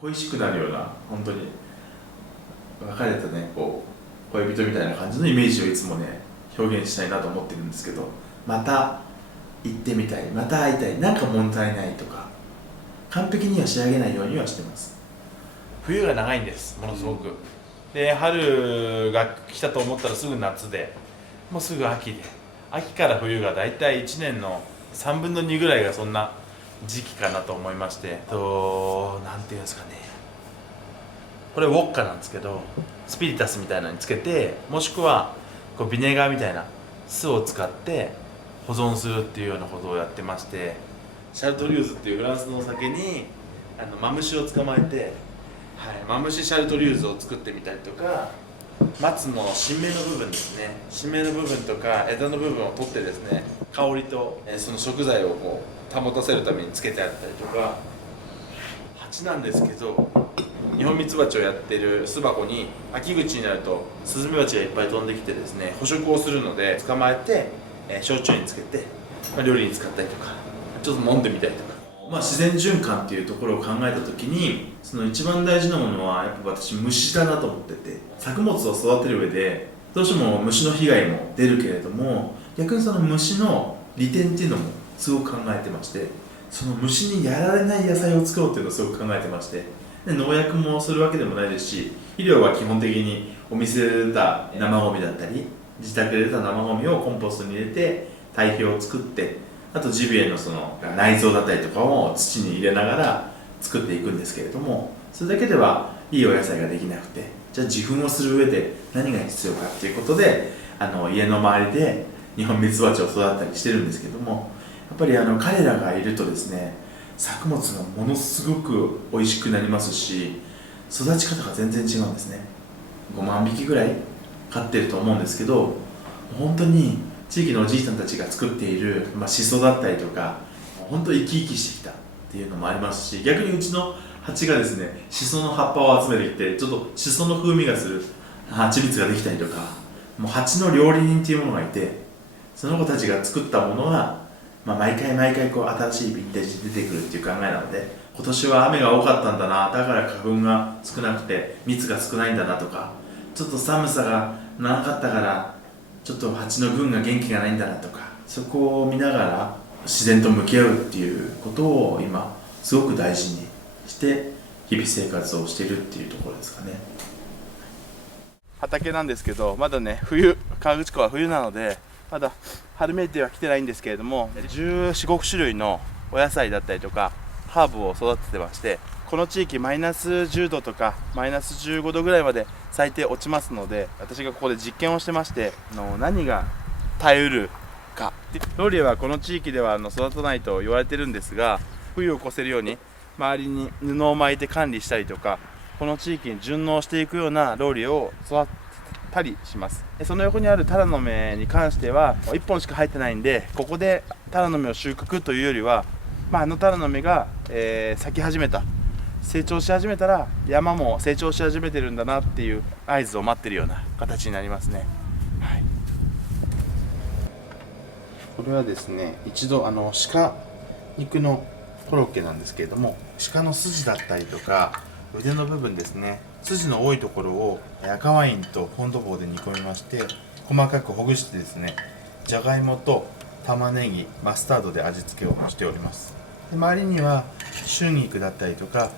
恋しくなるような、本当に別れたね恋人みたいな感じのイメージをいつもね表現したいなと思ってるんですけど、また行ってみたい、また会いたい、なんか物足りないとか完璧には仕上げないようにはしてます。冬が長いんです、ものすごく。で春が来たと思ったらすぐ夏で、もうすぐ秋で、秋から冬がだいたい1年の3分の2ぐらいがそんな時期かなと思いまして、なんていうんですかね、これウォッカなんですけど、スピリタスみたいなのにつけて、もしくはビネガーみたいな酢を使って保存するっていうようなことをやってまして、シャルトリューズっていうフランスのお酒にマムシを捕まえて、マムシシャルトリューズを作ってみたりとか、松の新芽の部分ですね、新芽の部分とか枝の部分を取ってですね、香りとその食材を保たせるためにつけてあったりとか、蜂なんですけど、ニホンミツバチをやってる巣箱に秋口になるとスズメバチがいっぱい飛んできてですね、捕食をするので捕まえて、焼酎につけて、料理に使ったりとか、ちょっと飲んでみたりとか、自然循環っていうところを考えた時に、その一番大事なものはやっぱ私虫だなと思ってて、作物を育てる上でどうしても虫の被害も出るけれども、逆にその虫の利点っていうのもすごく考えてまして、その虫にやられない野菜を作ろうっていうのをすごく考えてまして、で農薬もするわけでもないですし、肥料は基本的にお店で出た生ゴミだったり自宅で出た生ゴミをコンポストに入れて堆肥を作って、あとジビエのその内臓だったりとかを土に入れながら作っていくんですけれども、それだけではいいお野菜ができなくて、じゃあ受粉をする上で何が必要かっていうことで、家の周りでニホンミツバチを育ったりしてるんですけども、やっぱり彼らがいるとですね、作物がものすごく美味しくなりますし、育ち方が全然違うんですね。5万匹ぐらい飼ってると思うんですけど、本当に地域のおじいさんたちが作っている、シソだったりとか、本当に生き生きしてきたっていうのもありますし、逆にうちの蜂がですね、シソの葉っぱを集めてきて、ちょっとシソの風味がする蜂蜜ができたりとか、もう蜂の料理人っていうものがいて、その子たちが作ったものが、毎回毎回新しいヴィンテージで出てくるっていう考えなので、今年は雨が多かったんだな、だから花粉が少なくて蜜が少ないんだなとか、ちょっと寒さが長かったからちょっと蜂の群が元気がないんだなとか、そこを見ながら自然と向き合うっていうことを今すごく大事にして日々生活をしているっていうところですかね。畑なんですけど、まだね冬、河口湖は冬なのでまだ春めいては来てないんですけれども、14、15種類のお野菜だったりとかハーブを育ててまして、この地域マイナス10度とかマイナス15度ぐらいまで最低落ちますので、私がここで実験をしてまして、何が耐えうるか。ローリエはこの地域では育たないと言われてるんですが、冬を越せるように周りに布を巻いて管理したりとか、この地域に順応していくようなローリエを育てたりします。その横にあるタラの芽に関しては1本しか入ってないんで、ここでタラの芽を収穫というよりは、タラの芽が、咲き始めた、成長し始めたら山も成長し始めてるんだなっていう合図を待ってるような形になりますね。はい、これはですね、一度鹿肉のコロッケなんですけれども、鹿の筋だったりとか腕の部分ですね、筋の多いところを赤ワインとフォンドボーで煮込みまして、細かくほぐしてですね、じゃがいもと玉ねぎ、マスタードで味付けをしております。で周りには春菊だったりとか、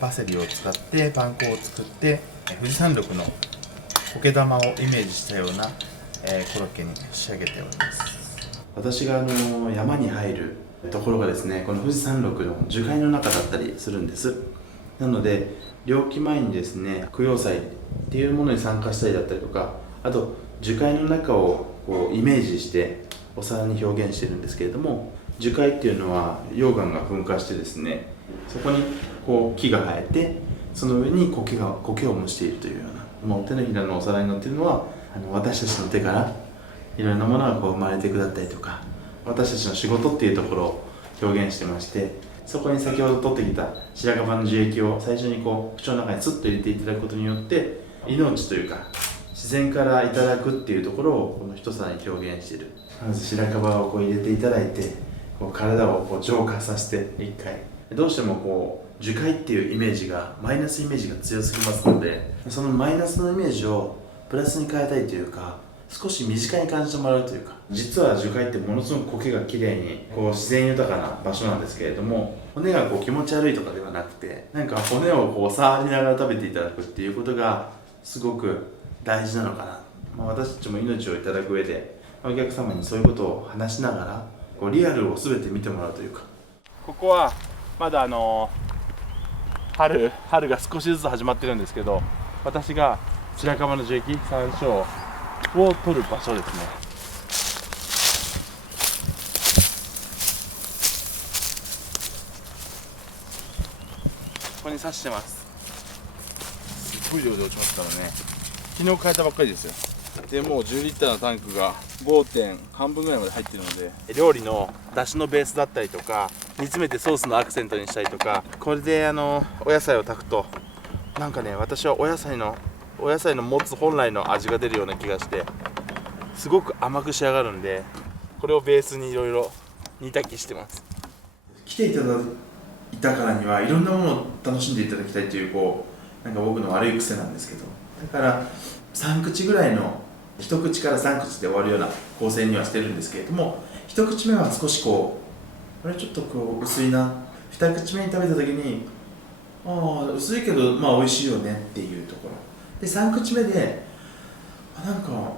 パセリを使ってパン粉を作って、富士山麓の苔玉をイメージしたような、コロッケに仕上げております。私が山に入るところがですね、この富士山麓の樹海の中だったりするんです。なので猟奇前にですね、供養祭っていうものに参加したりだったりとか、あと樹海の中をイメージしてお皿に表現してるんですけれども、樹海っていうのは溶岩が噴火してですね、そこに木が生えて、その上に苔を蒸しているというような、もう手のひらのお皿に乗っているのは私たちの手からいろんなものが生まれていくだったりとか、私たちの仕事っていうところを表現してまして、そこに先ほど取ってきた白樺の樹液を最初に口の中にスッと入れていただくことによって、命というか自然からいただくっていうところをこの一皿に表現している。まず白樺を入れていただいて、体を浄化させて1回、どうしても樹海っていうイメージがマイナスイメージが強すぎますので、そのマイナスのイメージをプラスに変えたいというか、少し身近に感じてもらうというか、実は樹海ってものすごく苔がきれいに自然豊かな場所なんですけれども、骨が気持ち悪いとかではなくて、なんか骨を触りながら食べていただくっていうことがすごく大事なのかな。私たちも命をいただく上でお客様にそういうことを話しながらリアルを全て見てもらうというか。ここはまだ春が少しずつ始まってるんですけど、私が白樺の樹液山椒を取る場所ですね。ここに刺してます。すっごい量で落ちますからね。昨日変えたばっかりですよ。でもう10リッターのタンクが 5. 半分ぐらいまで入ってるので、料理の出汁のベースだったりとか、煮詰めてソースのアクセントにしたりとか、これでお野菜を炊くと、なんかね、私はお野菜の持つ本来の味が出るような気がして、すごく甘く仕上がるんで、これをベースにいろいろ煮炊きしてます。来ていただいたからにはいろんなものを楽しんでいただきたいというなんか僕の悪い癖なんですけど、だから3口ぐらいの1口から3口で終わるような構成にはしてるんですけれども、1口目は少しあれちょっと薄いな、2口目に食べた時に薄いけど美味しいよねっていうところで、3口目でなんか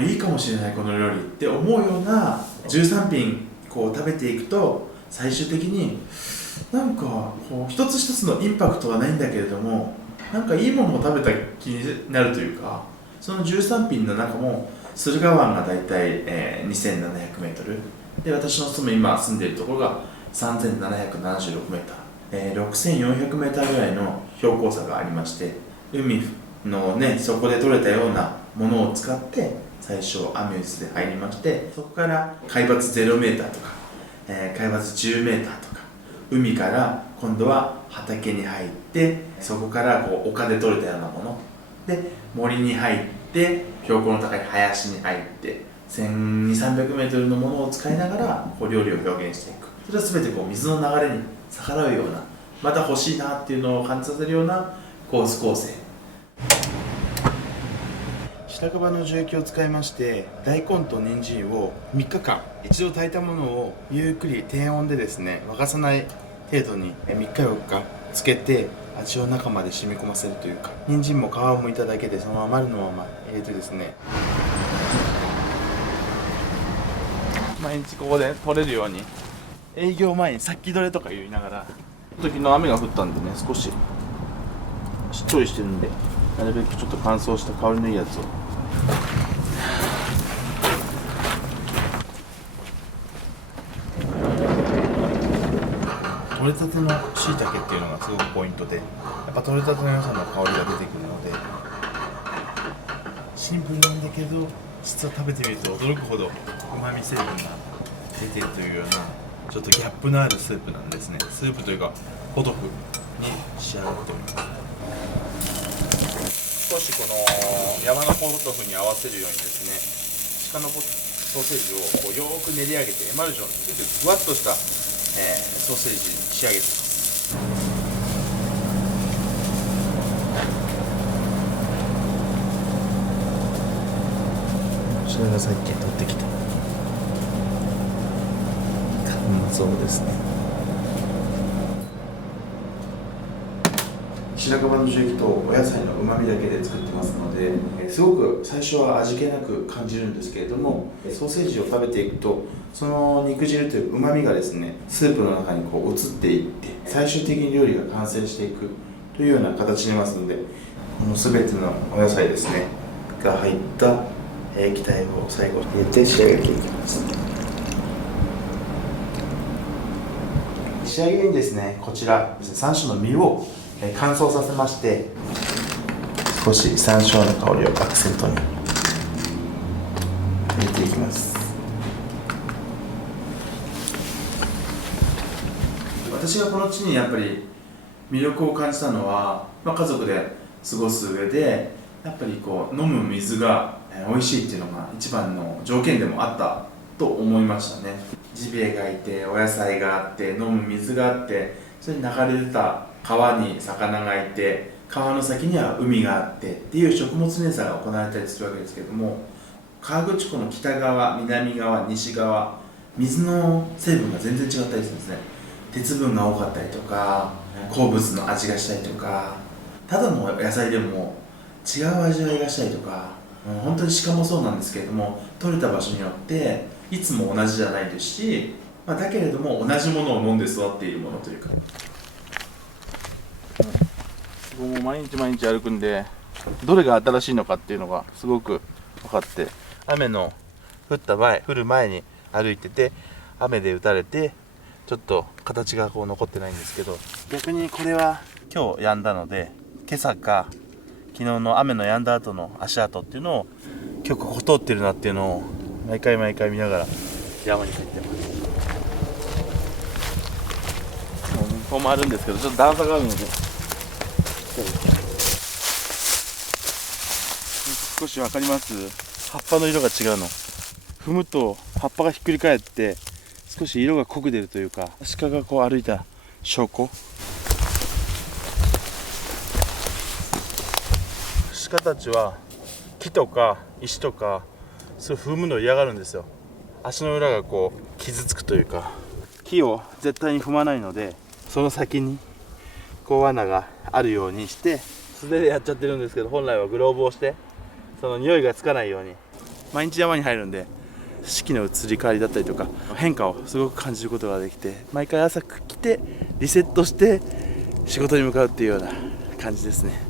いいかもしれないこの料理って思うような13品食べていくと、最終的になんか一つ一つのインパクトはないんだけれども、なんかいいものを食べた気になるというか、その13品の中も駿河湾がだいたい 2700m で、私の今住んでいるところが 3776m、6400m ぐらいの標高差がありまして、海のね、そこで採れたようなものを使って最初アミューズで入りまして、そこから海抜 0m とか、海抜 10m とか、海から今度は畑に入って、そこから丘で採れたようなもので森に入って、標高の高い林に入って、1200-300m のものを使いながら料理を表現していく。それは全て水の流れに逆らうような、また欲しいなっていうのを感じさせるようなコース構成。白樺の樹液を使いまして、大根と人参を3日間一度炊いたものをゆっくり低温でですね、沸かさない程度に3日4日つけて、味を中まで染み込ませるというか、人参も皮を剥いただけでそのまま丸のまま入れてですね、毎日ここで取れるように、営業前にさっきどれとか言いながら、時の雨が降ったんでね、少ししっとりしてるんで、なるべくちょっと乾燥した香りのいいやつを。取れたての椎茸っていうのがすごくポイントで、やっぱ取れたての良さの香りが出てくるので、シンプルなんだけど実は食べてみると驚くほど旨味成分が出ているというような、ちょっとギャップのあるスープなんですね。スープというかポトフに仕上がっております。少しこの山のポトフに合わせるようにですね、鹿のソーセージをよーく練り上げて、エマルジョンでふわっとした、ソーセージに仕上げています。こちらがさっき取ってきた乾燥ですね。白樺の樹液とお野菜のうまみだけで作ってますので、すごく最初は味気なく感じるんですけれども、ソーセージを食べていくと、その肉汁といううまみがですね、スープの中に移っていって、最終的に料理が完成していくというような形になりますので、この全てのお野菜ですねが入った液体を最後に入れて仕上げていきます。仕上げにですね、こちら山椒の実を乾燥させまして、少し山椒の香りをアクセントに入れていきます。私がこの地にやっぱり魅力を感じたのは、家族で過ごす上でやっぱり飲む水が美味しいっていうのが一番の条件でもあったと思いましたね。ジビエがいて、お野菜があって、飲む水があって、それに流れ出た川に魚がいて川の先には海があってっていう食物連鎖が行われたりするわけですけれども、河口湖の北側、南側、西側、水の成分が全然違ったりするんですね。鉄分が多かったりとか、鉱物の味がしたりとか、ただの野菜でも違う味わいがしたりとか、本当に鹿もそうなんですけれども、取れた場所によっていつも同じじゃないですし、だけれども同じものを飲んで育っているものというか、もう毎日毎日歩くんで、どれが新しいのかっていうのがすごく分かって、雨の降る前に歩いてて、雨で打たれてちょっと形がこう残ってないんですけど、逆にこれは今日止んだので、今朝か昨日の雨の止んだ後の足跡っていうのを今日ここ通ってるなっていうのを毎回毎回見ながら山に入ってます。ここもあるんですけど、ちょっと段差があるので少し分かります？葉っぱの色が違うの。踏むと葉っぱがひっくり返って少し色が濃く出るというか、鹿がこう歩いた証拠。鹿たちは木とか石とかそう踏むのを嫌がるんですよ。足の裏がこう傷つくというか、木を絶対に踏まないので、その先にこう罠があるようにして素手でやっちゃってるんですけど、本来はグローブをしてその匂いがつかないように。毎日山に入るんで、四季の移り変わりだったりとか変化をすごく感じることができて、毎回朝来てリセットして仕事に向かうっていうような感じですね。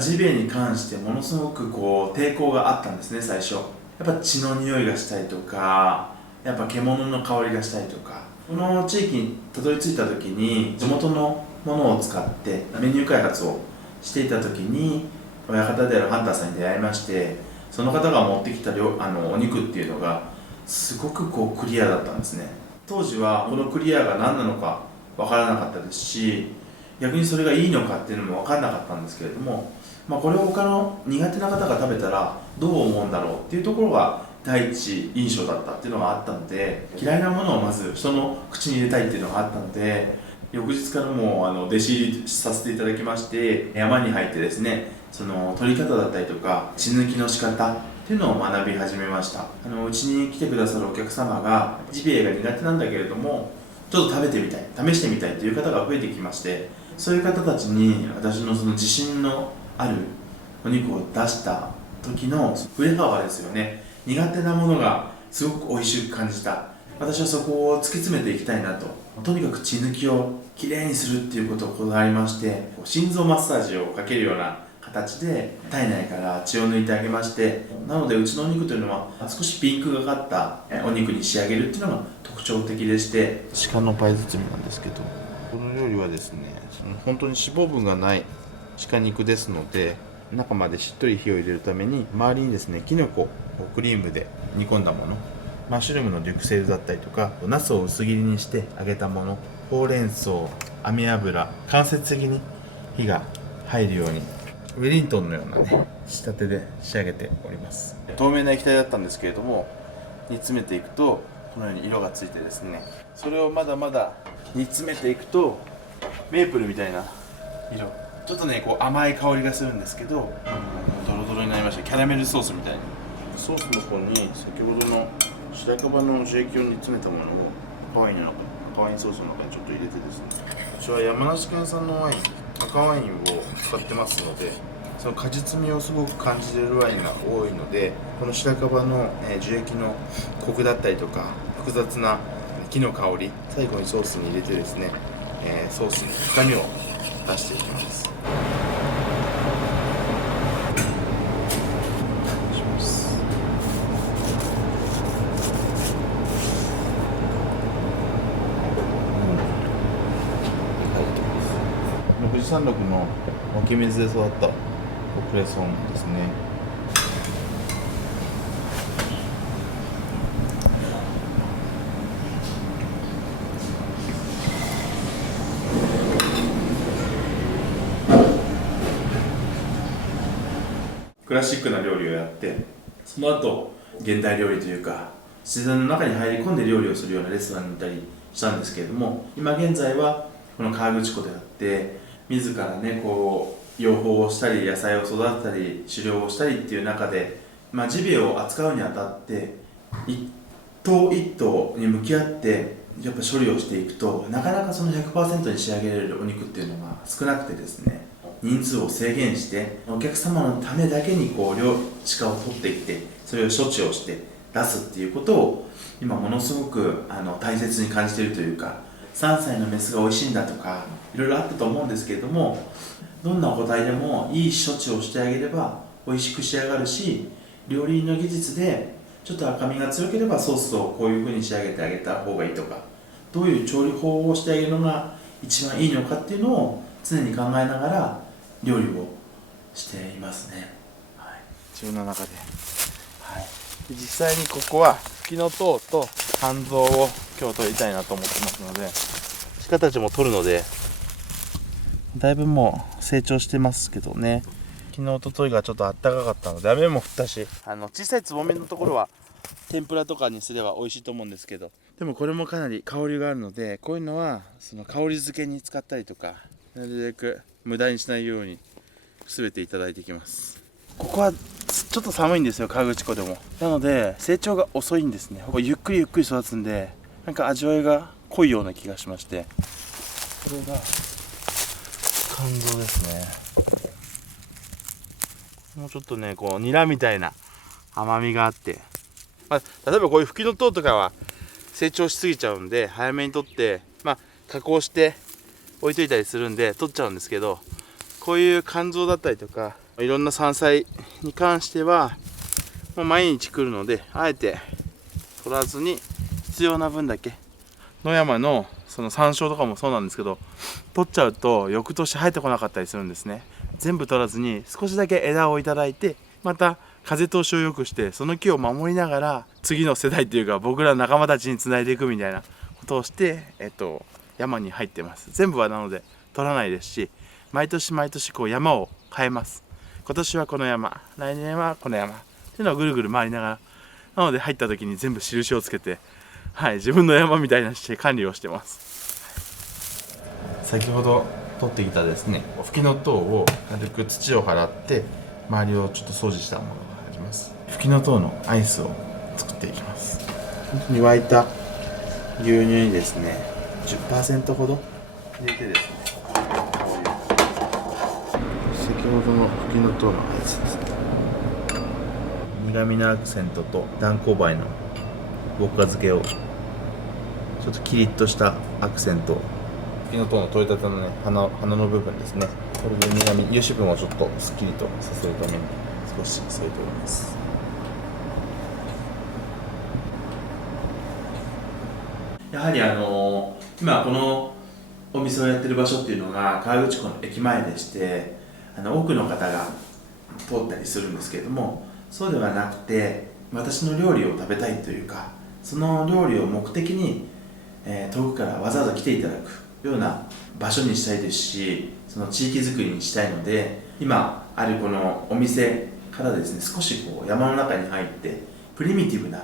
ジビエに関してものすごくこう抵抗があったんですね。最初やっぱ血の匂いがしたりとか、やっぱ獣の香りがしたりとか、この地域にたどり着いた時に地元のものを使ってメニュー開発をしていた時に、親方であるハンターさんに出会いまして、その方が持ってきたお肉っていうのがすごくこうクリアだったんですね。当時はこのクリアが何なのか分からなかったですし、逆にそれがいいのかっていうのも分からなかったんですけれども、これを他の苦手な方が食べたらどう思うんだろうっていうところが第一印象だったっていうのがあったので、嫌いなものをまず人の口に入れたいっていうのがあったので、翌日からもう弟子入りさせていただきまして、山に入ってですね、その取り方だったりとか血抜きの仕方っていうのを学び始めました。うちに来てくださるお客様がジビエが苦手なんだけれども、ちょっと食べてみたい、試してみたいという方が増えてきまして、そういう方たちに私のその自信のあるお肉を出した時の振れ幅ですよね。苦手なものがすごく美味しく感じた。私はそこを突き詰めていきたいなと。とにかく血抜きをきれいにするっていうことをこだわりまして、心臓マッサージをかけるような形で体内から血を抜いてあげまして、なのでうちのお肉というのは少しピンクがかったお肉に仕上げるっていうのが特徴的でして、鹿のパイ包みなんですけど、この料理はですね、本当に脂肪分がない鹿肉ですので、中までしっとり火を入れるために周りにですね、きのこをクリームで煮込んだもの、マッシュルームのデュクセルだったりとか、ナスを薄切りにして揚げたもの、ほうれん草、網油、間接的に火が入るようにウェリントンのようなね、仕立てで仕上げております。透明な液体だったんですけれども、煮詰めていくとこのように色がついてですね、それをまだまだ煮詰めていくとメープルみたいな色、ちょっとねこう甘い香りがするんですけど、ドロドロになりました。キャラメルソースみたいな。ソースの方に先ほどの白樺の樹液を煮詰めたものを赤ワインソースの中にちょっと入れてですね、私は山梨県産のワイン、赤ワインを使ってますので、その果実味をすごく感じれるワインが多いので、この白樺の樹液のコクだったりとか複雑な木の香り、最後にソースに入れてですね、ソースに深みを出していきます。富士山麓の湧き水で育ったクレソンですね。クラシックな料理をやって、その後現代料理というか自然の中に入り込んで料理をするようなレストランに行ったりしたんですけれども、今現在はこの河口湖であってって自らねこう養蜂をしたり野菜を育てたり狩猟をしたりっていう中で、ジビエを扱うにあたって一頭一頭に向き合ってやっぱ処理をしていくとなかなかその 100% に仕上げられるお肉っていうのが少なくてですね、人数を制限してお客様のためだけにこう鹿を取っていってそれを処置をして出すっていうことを今ものすごく大切に感じているというか、3歳のメスが美味しいんだとかいろいろあったと思うんですけれども、どんな個体でもいい処置をしてあげれば美味しく仕上がるし、料理人の技術でちょっと赤みが強ければソースをこういう風に仕上げてあげた方がいいとか、どういう調理法をしてあげるのが一番いいのかっていうのを常に考えながら料理をしていますね、自分の中で、実際にここはフキノトウと肝臓を今日取りたいなと思ってますので、鹿たちも取るのでだいぶもう成長してますけどね。昨日おとといがちょっとあったかかったので雨も降ったし、小さいつぼみのところは天ぷらとかにすれば美味しいと思うんですけど、でもこれもかなり香りがあるので、こういうのはその香り漬けに使ったりとか、なるべく無駄にしないように全ていただいていきます。ここはちょっと寒いんですよ、河口湖でも。なので成長が遅いんですね。ここゆっくりゆっくり育つんで、なんか味わいが濃いような気がしまして、これが肝臓ですね。もうちょっとね、こうニラみたいな甘みがあって、例えばこういうフキノトウとかは成長しすぎちゃうんで早めに取って、加工して置いといたりするんで取っちゃうんですけど、こういう肝臓だったりとかいろんな山菜に関してはもう毎日来るので、あえて取らずに必要な分だけ、野山のその山椒とかもそうなんですけど、取っちゃうと翌年生えてこなかったりするんですね。全部取らずに少しだけ枝をいただいて、また風通しを良くしてその木を守りながら次の世代というか僕ら仲間たちにつないでいくみたいなことをして、山に入ってます。全部はなので取らないですし、毎年毎年こう山を変えます。今年はこの山、来年はこの山っていうのをぐるぐる回りながら、なので入った時に全部印をつけて、自分の山みたいなして管理をしてます。先ほど取ってきたですね、フキノトウを軽く土を払って周りをちょっと掃除したものがあります。フキノトウのアイスを作っていきます。本当に沸いた牛乳にですね 10% ほど入れてですね、先ほどのフキノトウのアイスですね、苦味のアクセントと断交梅のウォッカ漬けをちょっとキリッとしたアクセント、フキノトウの取れたてのね花の部分ですね、これで苦味油脂分をちょっとすっきりとさせるために少し添えております。やはり今このお店をやってる場所っていうのが河口湖の駅前でして、多くの方が通ったりするんですけれども、そうではなくて私の料理を食べたいというか、その料理を目的に、遠くからわざわざ来ていただくような場所にしたいですし、その地域づくりにしたいので、今あるこのお店からですね、少しこう山の中に入ってプリミティブな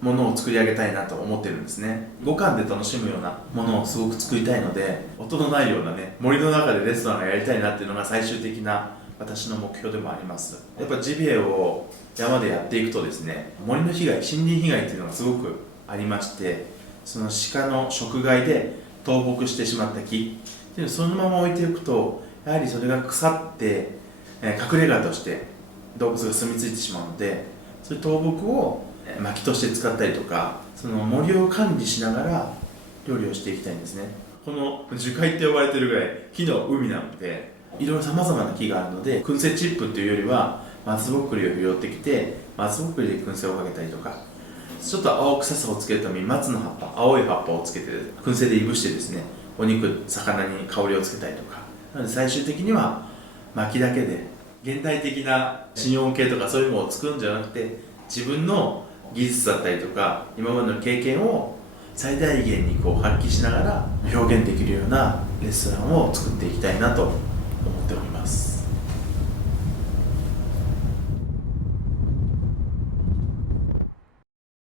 ものを作り上げたいなと思ってるんですね。五感で楽しむようなものをすごく作りたいので、音のないようなね森の中でレストランがやりたいなっていうのが最終的な私の目標でもあります。やっぱジビエを山でやっていくとですね、森の被害、森林被害っていうのがすごくありまして、その鹿の食害で倒木してしまった木っていうのをそのまま置いておくと、やはりそれが腐って、隠れ家として動物が住み着いてしまうので、そういう倒木を薪として使ったりとか、その森を管理しながら料理をしていきたいんですね。この樹海って呼ばれてるぐらい木の海なので、いろいろさまざまな木があるので、燻製チップっていうよりは松ぼっくりを拾ってきて松ぼっくりで燻製をかけたりとか、ちょっと青臭さをつけるために松の葉っぱ、青い葉っぱをつけて燻製でいぶしてですね、お肉、魚に香りをつけたりとか、なので最終的には薪だけで現代的な心温計とかそういうものを作るんじゃなくて、自分の技術だったりとか今までの経験を最大限にこう発揮しながら表現できるようなレストランを作っていきたいなと思っております。